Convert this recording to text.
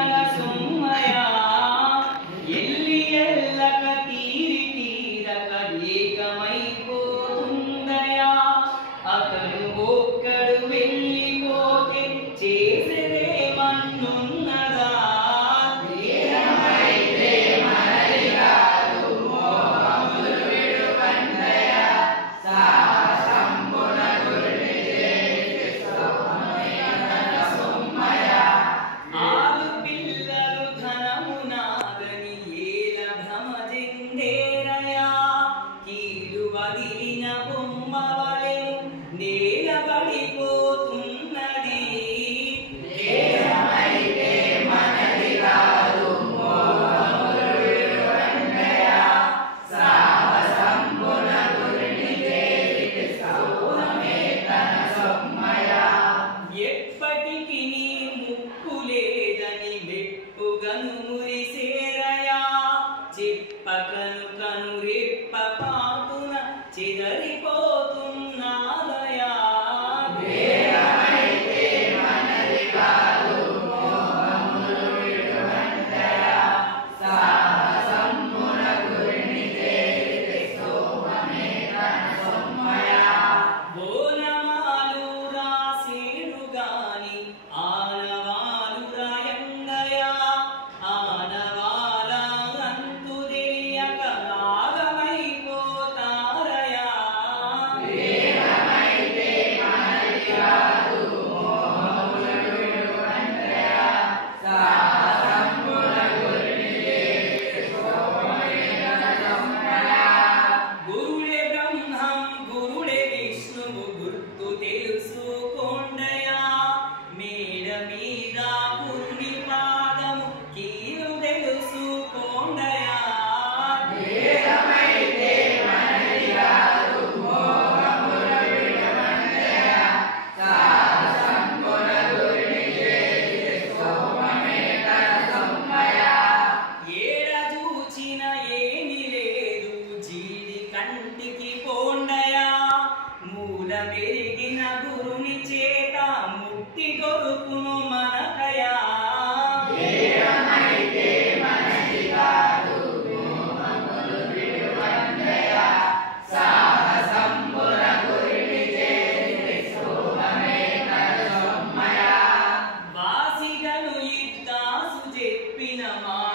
తన సొమ్మయ ఎల్లి ఎల్లక తీరి తీరక ఏకమైపోతుందయా అతను ఒక్కడు వెళ్ళిపోతే చేసేదేమన్నున్నదా దేహమైతే మనది కాదు మోహములు విడువందయా సాహసంబున గురుని చేసి సోమమే తన సొమ్మయ ఆలు పిల్లలు ధనమునాదని ఏల భ్రమ చెందేరయా కీలు వదిలిన బొమ్మ వలెను నేలబడిపోతున్నది దేహమైతే మనది కాదు మోహములు విడువందయా సాహసంబున గురుని చేసి సోమమే తన సొమ్మయ ఎప్పటికి నీ ముక్కు లేదని మెప్పుగను మురిసేరయా చిప్పకను కను రెప్ప పాటున చెదరిపోతున్నాదయా దేహమైతే మనది కాదు మోహములు విడువందయా సాహసంబున గురుని చేసి సోమమే తన సొమ్మయ బోనమాలు రాసేను గాని ఆనవాలు రాయంగయా ఆనవాల అంతు తెలియక నాగమైపోతారయా దేహమైతే మనది కాదు మోహములు విడువందయా సాహసంబున గురుని చేసి సోమమే తన సొమ్మయ గురుడే బ్రహ్మం గురుడే విష్ణువు గుర్తు తెలుసుకోండయా మేడ మీద గురుని పాదము కీలు తెలుసుకోండయా దేహమైతే మనది కాదు మోహములు విడువందయా సాహసంబున గురుని చేసి సోమమే తన సొమ్మయ ఏడ చూచిన ఏమి లేదు జీడి కంటికి పోండయా మూల మెరిగిన గురుని చేత ముక్తి దొరుకును మనకయా దేహమైతే మనది కాదు మోహములు విడువందయా సాహసంబున గురుని చేసి సోమమే తన సొమ్మయ వాసిగను ఇద్దాసు చెప్పిన మాట